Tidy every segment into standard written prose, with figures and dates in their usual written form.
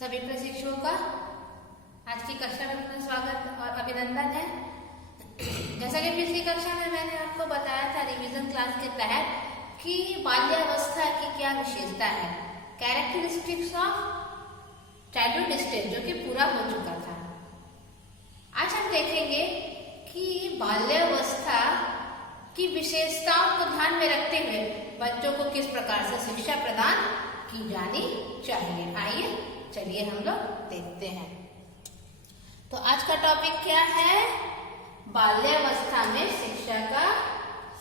सभी प्रशिक्षुओं का आज की कक्षा में अपना स्वागत और अभिनंदन है। जैसा कि पिछली कक्षा में मैंने आपको बताया था रिवीजन क्लास के तहत कि बाल्यावस्था की क्या विशेषता है, कैरेक्टरिस्टिक्स ऑफ चाइल्डहुड स्टेज, जो कि पूरा हो चुका था। आज हम देखेंगे कि बाल्यावस्था की विशेषताओं को ध्यान में रखते हुए बच्चों को किस प्रकार से शिक्षा प्रदान की जानी चाहिए। आइए चलिए हम लोग देखते हैं। तो आज का टॉपिक क्या है? बाल्यावस्था में शिक्षा का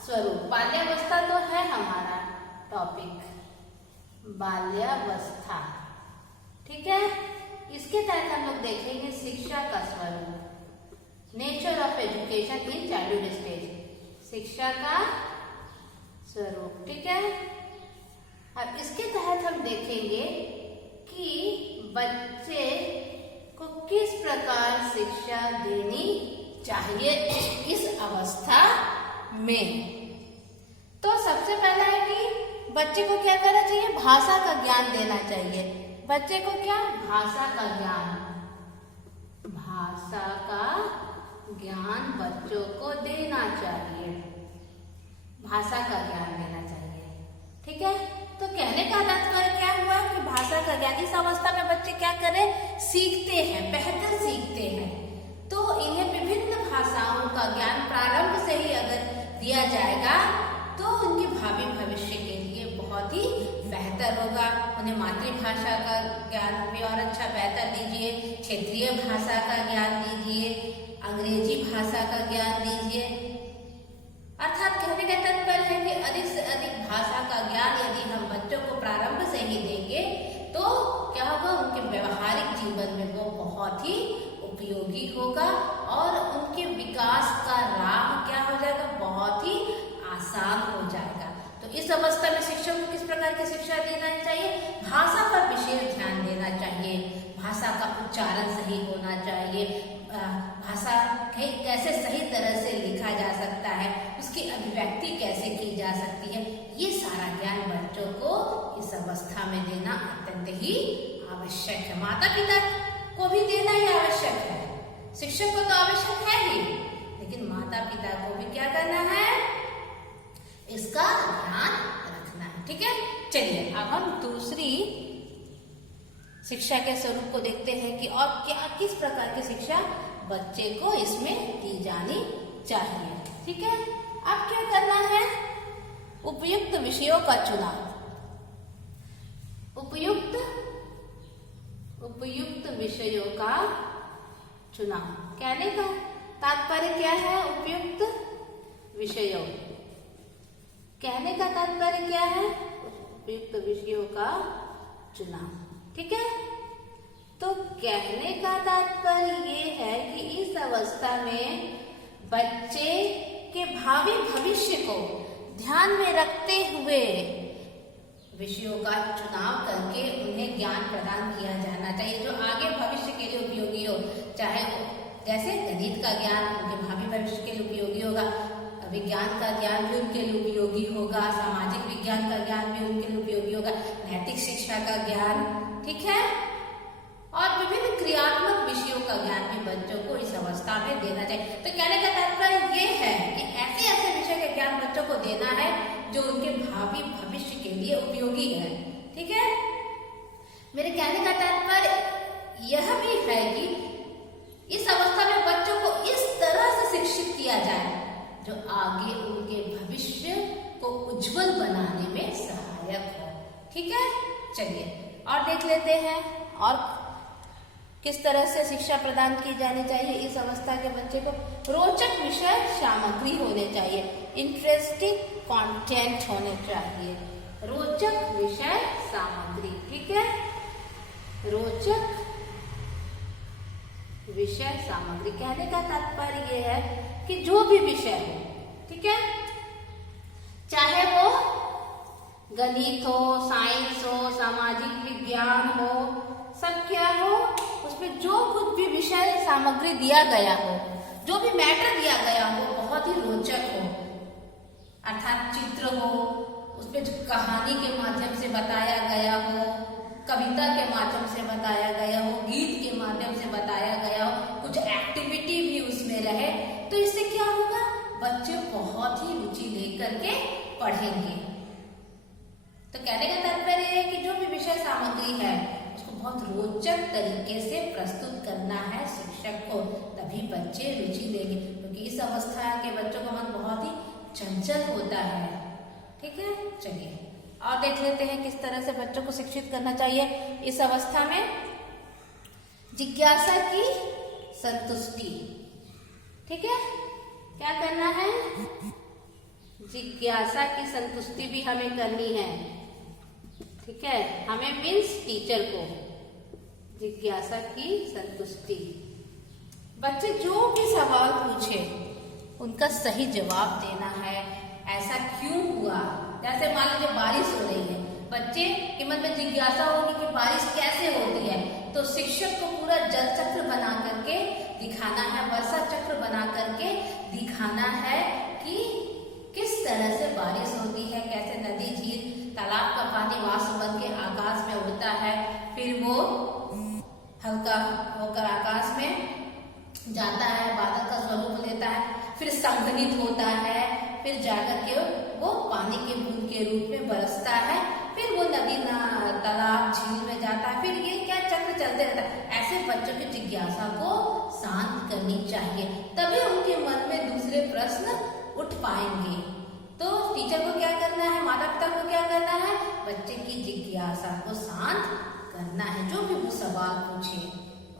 स्वरूप। बाल्यावस्था तो है हमारा टॉपिक, बाल्यावस्था, ठीक है। इसके तहत हम लोग देखेंगे शिक्षा का स्वरूप, nature of education in childhood stage, शिक्षा का स्वरूप, ठीक है। और इसके तहत हम देखेंगे कि बच्चे को किस प्रकार शिक्षा देनी चाहिए इस अवस्था में। तो सबसे पहला है कि बच्चे को क्या करना चाहिए? भाषा का ज्ञान देना चाहिए। बच्चे को क्या? भाषा का ज्ञान, भाषा का ज्ञान बच्चों को देना चाहिए, भाषा का ज्ञान देना चाहिए, ठीक है। तो कहने का तात्पर्य क्या हुआ कि भाषा का ज्ञान इस अवस्था में बच्चे क्या करें? सीखते हैं, बेहतर सीखते हैं। तो इन्हें विभिन्न भाषाओं का ज्ञान प्रारंभ से ही अगर दिया जाएगा तो उनके भावी भविष्य के लिए बहुत ही बेहतर होगा। उन्हें मातृभाषा का ज्ञान भी और अच्छा बेहतर दीजिए, क्षेत्रीय भाषा का ज्ञान दीजिए, अंग्रेजी भाषा का ज्ञान दीजिए। अर्थात कहने का तात्पर्य है कि अधिक से अधिक भाषा का ज्ञान यदि हम बच्चों को प्रारंभ से ही देंगे तो क्या होगा? उनके व्यवहारिक जीवन में वो बहुत ही उपयोगी होगा और उनके विकास का राह क्या हो जाएगा? बहुत ही आसान हो जाएगा। तो इस अवस्था में शिक्षक को किस प्रकार की शिक्षा देना चाहिए? भाषा पर विशेष ध्यान देना चाहिए, भाषा का उच्चारण सही होना चाहिए, भाषा कैसे सही तरह से लिखा जा सकता है, उसकी अभिव्यक्ति कैसे की जा सकती है, ये सारा ज्ञान बच्चों को इस अवस्था में देना अत्यंत ही आवश्यक है। माता पिता को भी देना ही आवश्यक है, शिक्षक को तो आवश्यक है ही, लेकिन माता पिता को भी क्या करना है? इसका ध्यान रखना है, ठीक है। चलिए अब हम दूसरी शिक्षा के स्वरूप को देखते हैं कि और क्या किस प्रकार की शिक्षा बच्चे को इसमें दी जानी चाहिए, ठीक है। अब क्या करना है? उपयुक्त विषयों का चुनाव। उपयुक्त विषयों का चुनाव कहने का तात्पर्य क्या है? उपयुक्त विषयों, कहने का तात्पर्य क्या है? उपयुक्त विषयों का चुनाव, ठीक है। तो कहने का तात्पर्य ये है कि इस अवस्था में बच्चे के भावी भविष्य को ध्यान में रखते हुए विषयों का चुनाव करके उन्हें ज्ञान प्रदान किया जाना चाहिए जो आगे भविष्य के लिए उपयोगी हो। चाहे जैसे गणित का ज्ञान उनके भावी भविष्य के लिए उपयोगी होगा, विज्ञान का ज्ञान भी उनके लिए उपयोगी होगा, सामाजिक विज्ञान का ज्ञान भी उनके लिए उपयोगी होगा, नैतिक शिक्षा का ज्ञान, ठीक है, और विभिन्न क्रियात्मक विषयों का ज्ञान भी बच्चों को इस अवस्था में देना चाहिए। तो कहने का तात्पर्य ये है कि ऐसे ऐसे विषय का ज्ञान बच्चों को देना है जो उनके भावी भविष्य के लिए उपयोगी है, ठीक है। मेरे कहने का तात्पर्य यह भी है कि इस अवस्था में बच्चों को इस तरह से शिक्षित किया जाए जो आगे उनके भविष्य को उज्जवल बनाने में सहायक हो, ठीक है। चलिए और देख लेते हैं और किस तरह से शिक्षा प्रदान की जानी चाहिए इस अवस्था के बच्चे को। रोचक विषय सामग्री होने चाहिए, इंटरेस्टिंग कंटेंट होने चाहिए, रोचक विषय सामग्री, ठीक है। रोचक विषय सामग्री कहने का तात्पर्य ये है कि जो भी विषय हो, ठीक है, चाहे वो गणित हो, साइंस हो, सामाजिक विज्ञान हो, सब क्या हो, उसमें जो कुछ भी विषय सामग्री दिया गया हो, जो भी मैटर दिया गया हो, बहुत ही रोचक हो। अर्थात चित्र हो, उसपे जो कहानी के माध्यम से बताया गया हो, कविता के माध्यम से बताया गया हो, गीत के माध्यम से बताया गया हो, कुछ एक्टिविटी भी उसमें रहे, तो इससे क्या होगा, बच्चे बहुत ही रुचि लेकर के पढ़ेंगे। तो कहने का तात्पर्य है कि जो भी विषय सामग्री है उसको बहुत रोचक तरीके से प्रस्तुत करना है शिक्षक को, तभी बच्चे रुचि लेंगे, क्योंकि इस अवस्था के बच्चों का मन बहुत ही चंचल होता है। ठीक है, चलिए और देख लेते हैं किस तरह से बच्चों को शिक्षित करना चाहिए इस अवस्था में। जिज्ञासा की संतुष्टि, ठीक है, क्या करना है, जिज्ञासा की संतुष्टि भी हमें करनी है। ठीक है, हमें मीन्स टीचर को जिज्ञासा की संतुष्टि। बच्चे जो भी सवाल पूछे उनका सही जवाब देना है। ऐसा क्यों हुआ, जैसे मान लीजिए बारिश हो रही है, बच्चे के मन में जिज्ञासा होगी कि बारिश कैसे होती है, तो शिक्षक को पूरा जल चक्र बना करके दिखाना है, वर्षा चक्र बना करके दिखाना है कि किस तरह से बारिश होती है, कैसे नदी, झील, तालाब का पानी वाष्प बन के आकाश में उड़ता है, फिर वो हल्का होकर आकाश में जाता है, बादल का स्वरूप लेता है, फिर संघनित होता है, फिर जाकर के वो पानी के बूंद के रूप में बरसता है, फिर वो नदी, तालाब, झील में जाता है, फिर ये क्या चक्र चलते रहता है। ऐसे बच्चों की जिज्ञासा को शांत करनी चाहिए, तभी उनके मन में दूसरे प्रश्न उठ पाएंगे। तो टीचर को क्या करना है, माता पिता को क्या करना है, बच्चे की जिज्ञासा को शांत करना है। जो भी वो सवाल पूछे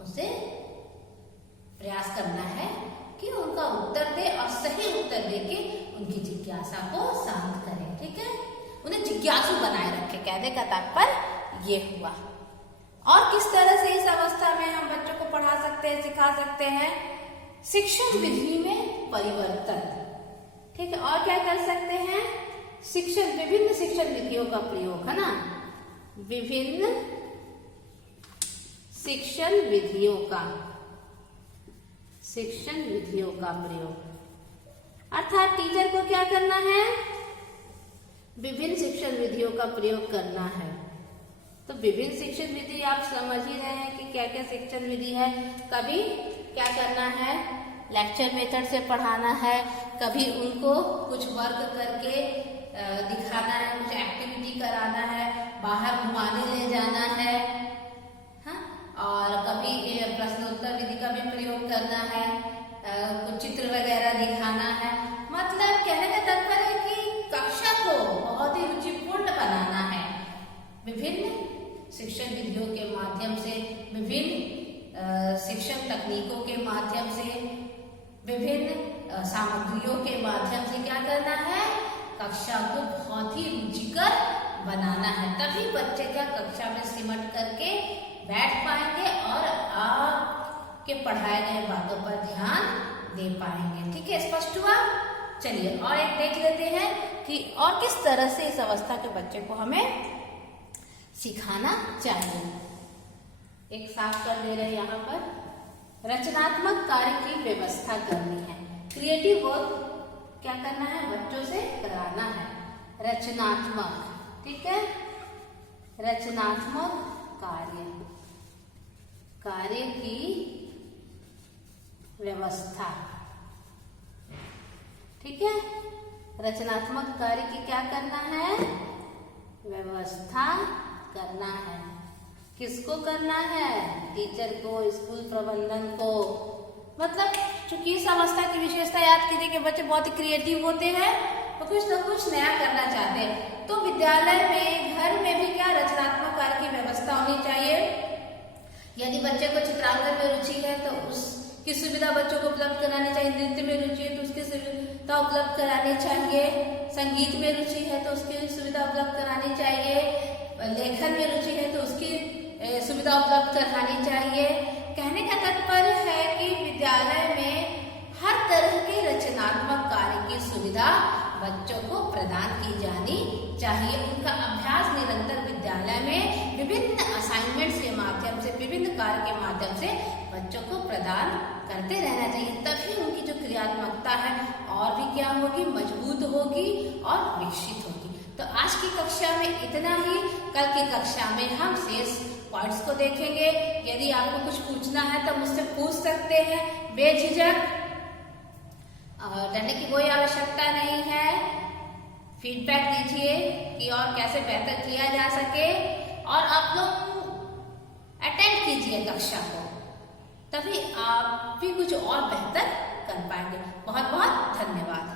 उसे प्रयास करना है कि उनका उत्तर दे और सही उत्तर देके उनकी जिज्ञासा को शांत करें। ठीक है, उन्हें जिज्ञासु बनाए रखे, कहने का तात्पर्य ये हुआ। और किस तरह से इस अवस्था में हम बच्चों को पढ़ा सकते हैं, सिखा सकते हैं, शिक्षण विधि में परिवर्तन। ठीक है, और क्या कर सकते हैं, शिक्षण, विभिन्न शिक्षण विधियों का प्रयोग, है ना, विभिन्न शिक्षण विधियों का प्रयोग, अर्थात टीचर को क्या करना है, विभिन्न शिक्षण विधियों का प्रयोग करना है। तो विभिन्न शिक्षण विधि आप समझ ही रहे हैं कि क्या क्या शिक्षण विधि है। कभी क्या करना है, लेक्चर मेथड से पढ़ाना है, कभी उनको कुछ वर्क करके दिखाना है, कुछ एक्टिविटी कराना है, बाहर घुमाने ले जाना है, हाँ? और कभी प्रश्नोत्तर विधि का भी प्रयोग करना है, कुछ चित्र वगैरह दिखाना है। मतलब कहने का तात्पर्य है कि कक्षा को बहुत ही रुचिपूर्ण बनाना है। विभिन्न शिक्षण विधियों के माध्यम से, विभिन्न शिक्षण तकनीकों के माध्यम से, विभिन्न सामग्रियों के माध्यम से क्या करना है, कक्षा को बहुत ही रुचिकर बनाना है। तभी बच्चे क्या कक्षा में सिमट करके बैठ पाएंगे और आपके पढ़ाए गए बातों पर ध्यान दे पाएंगे। ठीक है, स्पष्ट हुआ। चलिए और एक देख लेते हैं कि और किस तरह से इस अवस्था के बच्चे को हमें सिखाना चाहिए। एक साफ कर दे रहे हैं यहाँ पर, रचनात्मक कार्य की व्यवस्था करनी है। क्रिएटिव वर्क क्या करना है, बच्चों से कराना है। रचनात्मक, ठीक है, रचनात्मक कार्य की व्यवस्था। ठीक है, रचनात्मक कार्य की क्या करना है, व्यवस्था करना है। किसको करना है, टीचर को, स्कूल प्रबंधन को। मतलब चूंकि इस अवस्था की विशेषता याद कीजिए कि बच्चे बहुत ही क्रिएटिव होते हैं, तो कुछ न कुछ नया करना चाहते हैं। तो विद्यालय में, घर में भी क्या रचनात्मक कार्य की व्यवस्था होनी चाहिए। यदि बच्चे को चित्रांकन में रुचि है तो उसकी सुविधा बच्चों को उपलब्ध करानी चाहिए। नृत्य में रुचि है तो उसकी सुविधा उपलब्ध करानी चाहिए। संगीत में रुचि है तो उसकी सुविधा उपलब्ध करानी चाहिए। लेखन में रुचि है तो उसकी सुविधा उपलब्ध करानी चाहिए। कहने का तात्पर्य है कि विद्यालय में हर तरह के रचनात्मक कार्य की सुविधा बच्चों को प्रदान की जानी चाहिए। उनका अभ्यास निरंतर विद्यालय में विभिन्न असाइनमेंट्स के माध्यम से, विभिन्न कार्य के माध्यम से बच्चों को प्रदान करते रहना चाहिए। तभी उनकी जो क्रियात्मकता है और भी क्या होगी, मजबूत होगी और विकसित होगी। तो आज की कक्षा में इतना ही। कल की कक्षा में हम शेष पॉइंट्स को देखेंगे। यदि आपको कुछ पूछना है तो मुझसे पूछ सकते हैं बेझिझक, डरने की कोई आवश्यकता नहीं है। फीडबैक दीजिए कि और कैसे बेहतर किया जा सके, और आप लोग अटेंड कीजिए कक्षा को, तभी आप भी कुछ और बेहतर कर पाएंगे। बहुत बहुत धन्यवाद।